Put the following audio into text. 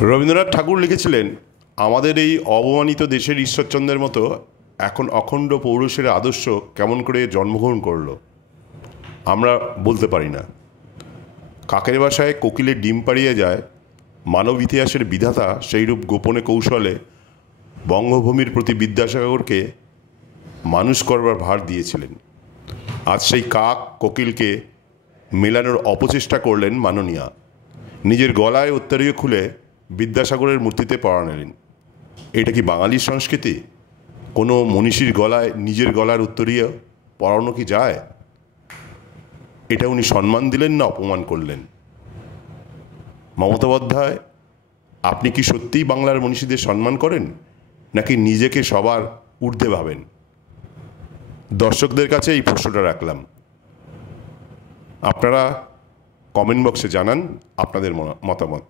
রবীন্দ্রনাথ ঠাকুর লিখেছিলেন, আমাদের এই অবমানিত দেশের ঈশ্বরচন্দ্রের মতো এখন অখণ্ড পৌরুষের আদর্শ কেমন করে জন্মগ্রহণ করলো আমরা বলতে পারি না। কাকের বাসায় কোকিলের ডিম পাড়িয়ে যায়, মানব ইতিহাসের বিধাতা সেইরূপ গোপনে কৌশলে বঙ্গভূমির প্রতি বিদ্যাসাগরকে মানুষ করবার ভার দিয়েছিলেন। আজ সেই কাক কোকিলকে মেলানোর অপচেষ্টা করলেন মাননীয়া। নিজের গলায় উত্তরীয় খুলে বিদ্যাসাগরের মূর্তিতে পরা নিলেন। এটা কি বাঙালির সংস্কৃতি? কোনো মনীষীর গলায় নিজের গলার উত্তরীয় পরানো কি যায়? এটা উনি সম্মান দিলেন না অপমান করলেন? মমতা বন্দ্যোপাধ্যায়, আপনি কি সত্যিই বাংলার মনীষীদের সম্মান করেন, নাকি নিজেকে সবার ঊর্ধ্বে ভাবেন? দর্শকদের কাছে এই প্রশ্নটা রাখলাম। আপনারা কমেন্ট বক্সে জানান আপনাদের মতামত।